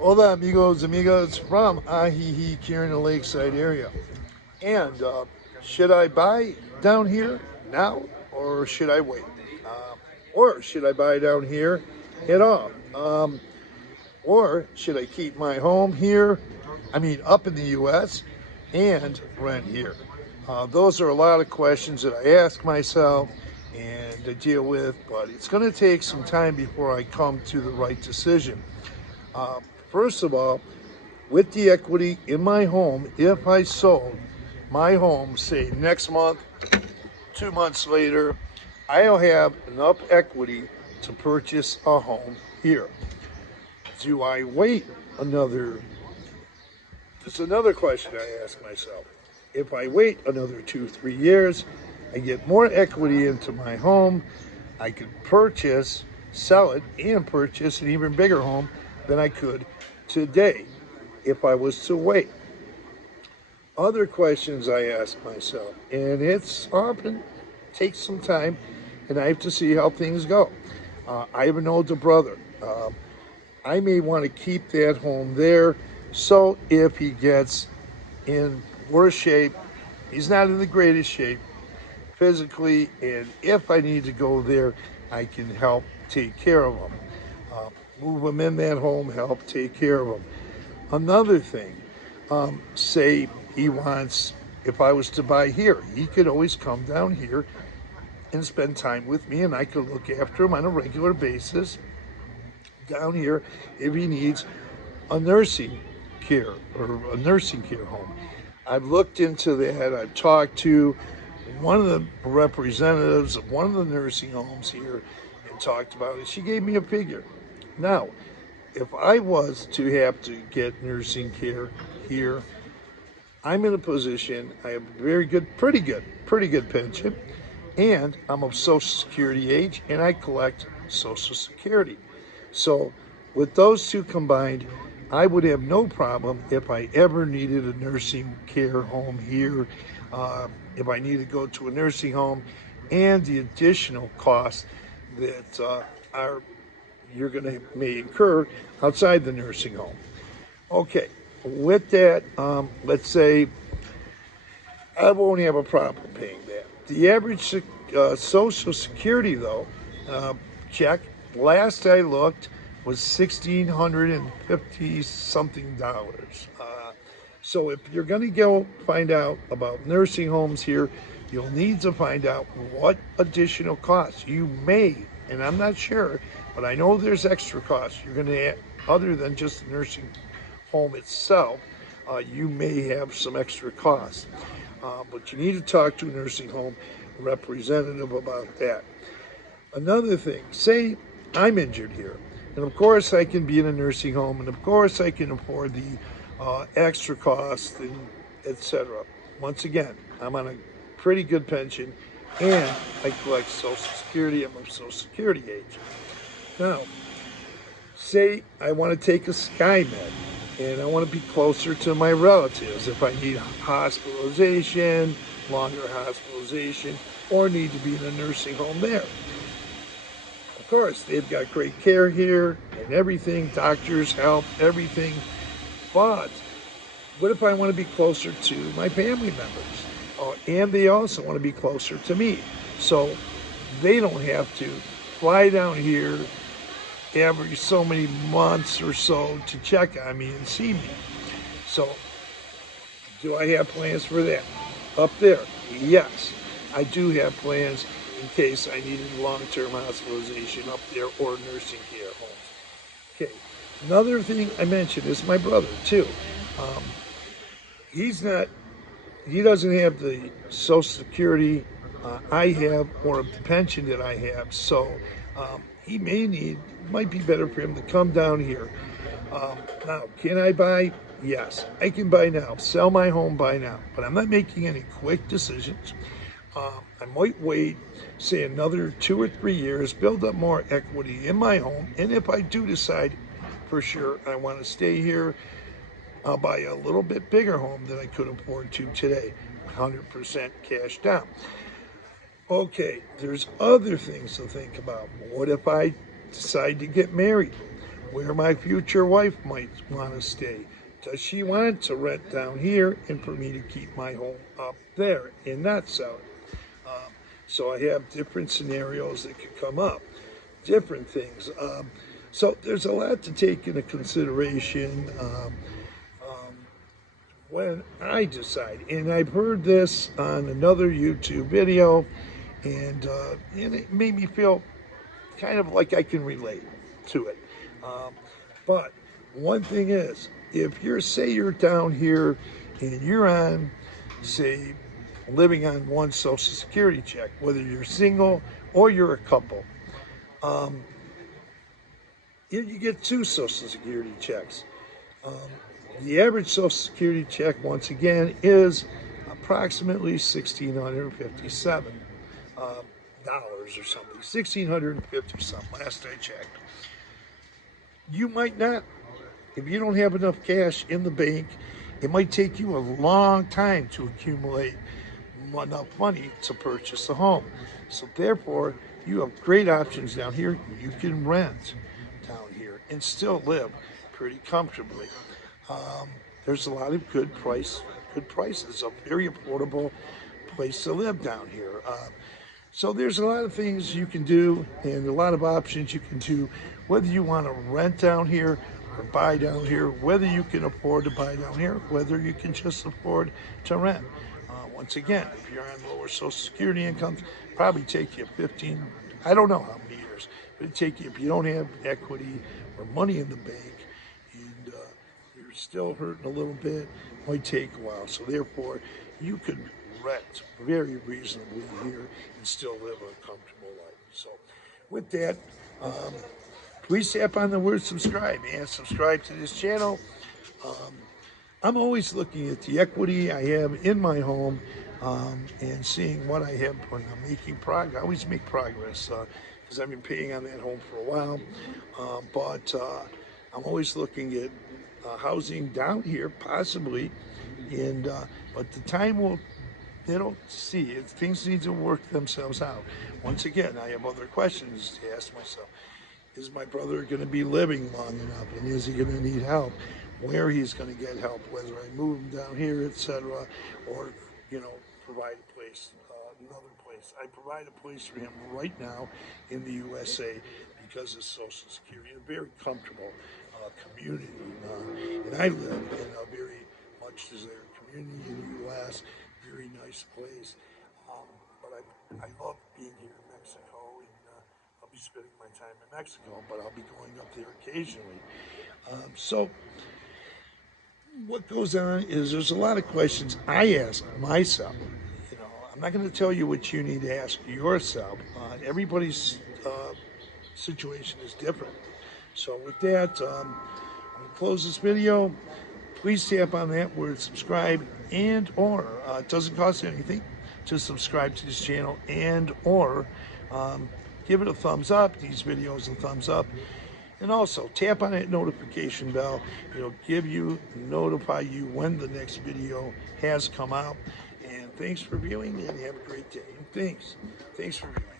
Hola, amigos, amigas from Ajijic here in the lakeside area. And should I buy down here now or should I wait? Or should I buy down here at all? Or should I keep my home here, up in the U.S., and rent here? Those are a lot of questions that I ask myself and to deal with, but it's going to take some time before I come to the right decision. Uh, First of all, with the equity in my home, if I sold my home, say next month, 2 months later, I'll have enough equity to purchase a home here. Do I wait another? That's another question I ask myself. If I wait another 2, 3 years, I get more equity into my home. I could purchase, sell it, and purchase an even bigger home than I could today if I was to wait. Other questions I ask myself, and it's often takes some time, and I have to see how things go. I have an older brother. I may want to keep that home there, so if he gets in worse shape, he's not in the greatest shape physically, and if I need to go there, I can help take care of him. Uh, Move him in that home, help take care of him. Another thing, say he wants, if I was to buy here, he could always come down here and spend time with me, and I could look after him on a regular basis down here if he needs a nursing care or a nursing care home. I've looked into that. I've talked to one of the representatives of one of the nursing homes here and talked about it. She gave me a figure. Now, if I was to have to get nursing care here, I'm in a position, I have a pretty good pension, and I'm of Social Security age, and I collect Social Security. So, with those two combined, I would have no problem if I ever needed a nursing care home here, if I need to go to a nursing home, and the additional costs that are you're going to may incur outside the nursing home. Okay, with that, let's say I won't have a problem paying that. The average Social Security, though, uh, check last I looked was $1,650 something dollars. So if you're going to go find out about nursing homes here, you'll need to find out what additional costs you may, and I'm not sure, but I know there's extra costs you're going to have other than just the nursing home itself. You may have some extra costs, but you need to talk to a nursing home representative about that. Another thing, say I'm injured here, and of course I can be in a nursing home, and of course I can afford the extra costs and etc. Once again, I'm on a pretty good pension, and I collect Social Security. I'm of Social Security age. Now, say I want to take a SkyMed, and I want to be closer to my relatives if I need hospitalization, longer hospitalization, or need to be in a nursing home there. Of course, they've got great care here and everything, doctors, help, everything. But what if I want to be closer to my family members? And they also want to be closer to me. So they don't have to fly down here every so many months or so to check on me and see me. So, do I have plans for that? Up there, yes, I do have plans in case I needed long-term hospitalization up there or nursing care homes. Okay, another thing I mentioned is my brother too. Um, he's not, he doesn't have the Social Security I have or the pension that I have, so he may need, might be better for him to come down here. Now, can I buy? Yes, I can buy now. Sell my home, buy now. But I'm not making any quick decisions. I might wait, say, another 2 or 3 years, build up more equity in my home. And if I do decide for sure I want to stay here, I'll buy a little bit bigger home than I could afford to today, 100% cash down. Okay, there's other things to think about. What if I decide to get married? where my future wife might want to stay. Does she want to rent down here and for me to keep my home up there and not sell it? So I have different scenarios that could come up, different things. So there's a lot to take into consideration when I decide. And I've heard this on another YouTube video, and it made me feel kind of like I can relate to it. Um, but one thing is, if you're down here and you're on, say, living on one Social Security check, whether you're single or you're a couple, you get two Social Security checks. Um, the average Social Security check, once again, is approximately $1,657 or something. 1,650 something. Last I checked. You might not, if you don't have enough cash in the bank, it might take you a long time to accumulate enough money to purchase a home. So therefore, you have great options down here. You can rent down here and still live pretty comfortably. There's a lot of good prices, a very affordable place to live down here. So there's a lot of things you can do and a lot of options you can do, whether you want to rent down here or buy down here, whether you can afford to buy down here, whether you can just afford to rent. Once again, if you're on lower Social Security incomes, probably take you 15, I don't know how many years, but it'd take you, if you don't have equity or money in the bank, and you're still hurting a little bit, it might take a while. So therefore, you could rent very reasonably here and still live a comfortable life. So with that, please tap on the word subscribe and subscribe to this channel. I'm always looking at the equity I have in my home and seeing what I have when I'm making progress. I always make progress because I've been paying on that home for a while. But I'm always looking at housing down here, possibly. And but the time will, they don't see it. Things need to work themselves out. Once again, I have other questions to ask myself. Is my brother going to be living long enough, and is he going to need help? Where he's going to get help, whether I move him down here, etc., or provide a place, another place. I provide a place for him right now in the USA because of Social Security, a very comfortable community, and I live in a very much desired community in the U.S. Very nice place, but I love being here in Mexico, and I'll be spending my time in Mexico, but I'll be going up there occasionally. So what goes on is there's a lot of questions I ask myself. I'm not going to tell you what you need to ask yourself. Everybody's situation is different. So with that, I'm going to close this video. Please tap on that word subscribe or it doesn't cost anything to subscribe to this channel or give it a thumbs up, these videos a thumbs up. And also tap on that notification bell. It'll notify you when the next video has come out. And thanks for viewing and have a great day. And thanks for viewing.